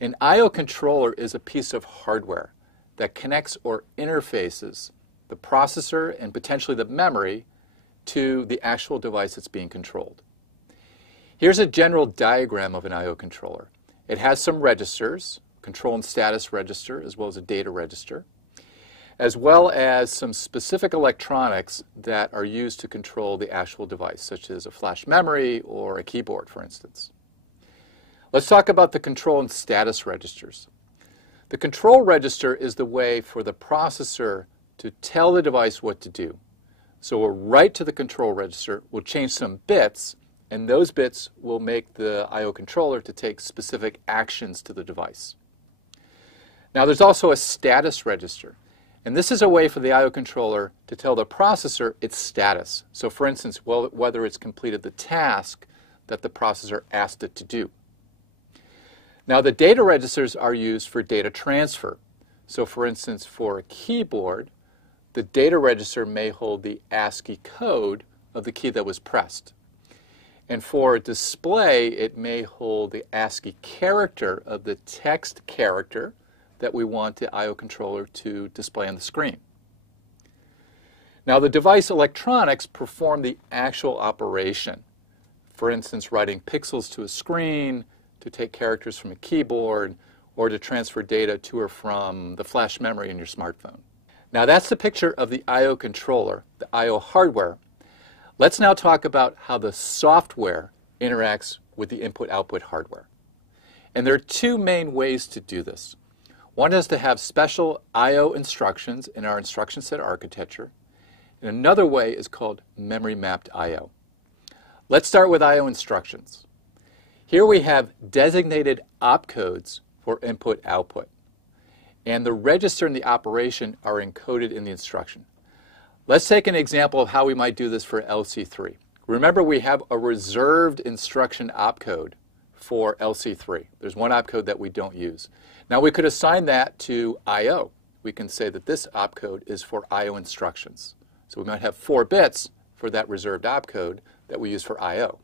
An I/O controller is a piece of hardware that connects or interfaces the processor and potentially the memory to the actual device that's being controlled. Here's a general diagram of an I/O controller. It has some registers, control and status register, as well as a data register, as well as some specific electronics that are used to control the actual device, such as a flash memory or a keyboard, for instance. Let's talk about the control and status registers. The control register is the way for the processor to tell the device what to do. So we'll write to the control register, we'll change some bits, and those bits will make the I/O controller to take specific actions to the device. Now there's also a status register, and this is a way for the I/O controller to tell the processor its status. So for instance, whether it's completed the task that the processor asked it to do. Now the data registers are used for data transfer. So for instance, for a keyboard, the data register may hold the ASCII code of the key that was pressed. And for a display, it may hold the ASCII character of the text character that we want the I/O controller to display on the screen. Now the device electronics perform the actual operation. For instance, writing pixels to a screen, to take characters from a keyboard, or to transfer data to or from the flash memory in your smartphone. Now that's the picture of the I/O controller, the I/O hardware. Let's now talk about how the software interacts with the input-output hardware. And there are two main ways to do this. One is to have special I/O instructions in our instruction set architecture, and another way is called memory-mapped I/O. Let's start with I/O instructions. Here we have designated opcodes for input-output. And the register and the operation are encoded in the instruction. Let's take an example of how we might do this for LC3. Remember, we have a reserved instruction opcode for LC3. There's one opcode that we don't use. Now we could assign that to I/O. We can say that this opcode is for I/O instructions. So we might have 4 bits for that reserved opcode that we use for I/O.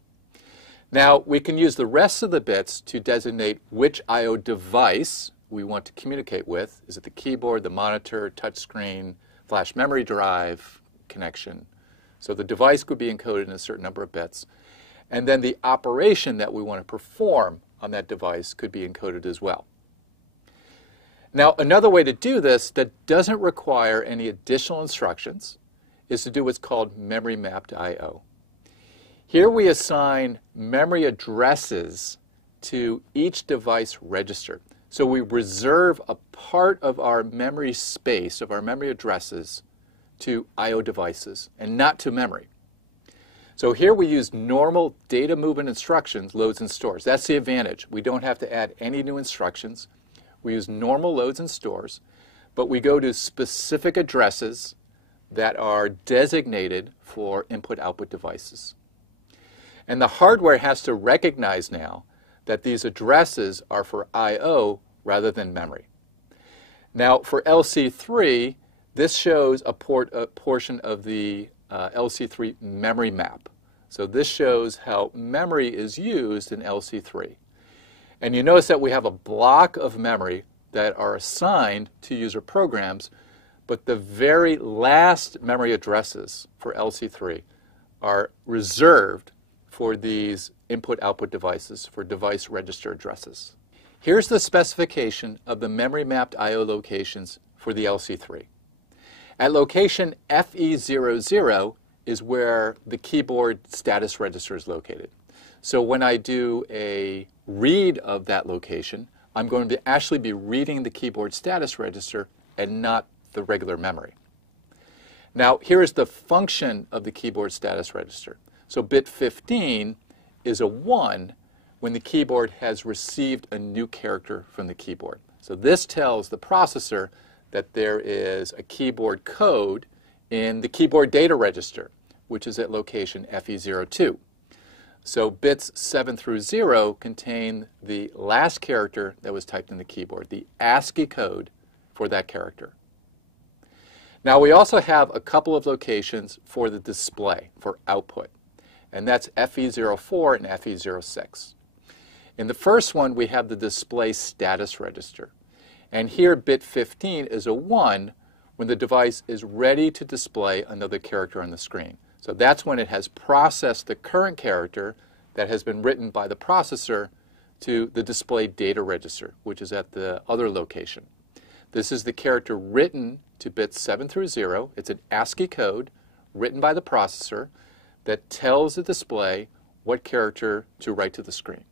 Now we can use the rest of the bits to designate which I/O device we want to communicate with. Is it the keyboard, the monitor, touchscreen, flash memory drive connection? So the device could be encoded in a certain number of bits. And then the operation that we want to perform on that device could be encoded as well. Now another way to do this that doesn't require any additional instructions is to do what's called memory mapped I/O. Here we assign memory addresses to each device register. So we reserve a part of our memory space, of our memory addresses, to I/O devices and not to memory. So here we use normal data movement instructions, loads and stores. That's the advantage. We don't have to add any new instructions. We use normal loads and stores, but we go to specific addresses that are designated for input-output devices. And the hardware has to recognize now that these addresses are for I/O rather than memory. Now for LC3, this shows a portion of the LC3 memory map. So this shows how memory is used in LC3. And you notice that we have a block of memory that are assigned to user programs, but the very last memory addresses for LC3 are reserved for these input-output devices, for device register addresses. Here's the specification of the memory-mapped I/O locations for the LC3. At location FE00 is where the keyboard status register is located. So when I do a read of that location, I'm going to actually be reading the keyboard status register and not the regular memory. Now here is the function of the keyboard status register. So bit 15 is a 1 when the keyboard has received a new character from the keyboard. So this tells the processor that there is a keyboard code in the keyboard data register, which is at location FE02. So bits 7 through 0 contain the last character that was typed in the keyboard, the ASCII code for that character. Now we also have a couple of locations for the display, for output, and that's FE04 and FE06. In the first one, we have the display status register. And here, bit 15 is a 1 when the device is ready to display another character on the screen. So that's when it has processed the current character that has been written by the processor to the display data register, which is at the other location. This is the character written to bits 7 through 0. It's an ASCII code written by the processor that tells the display what character to write to the screen.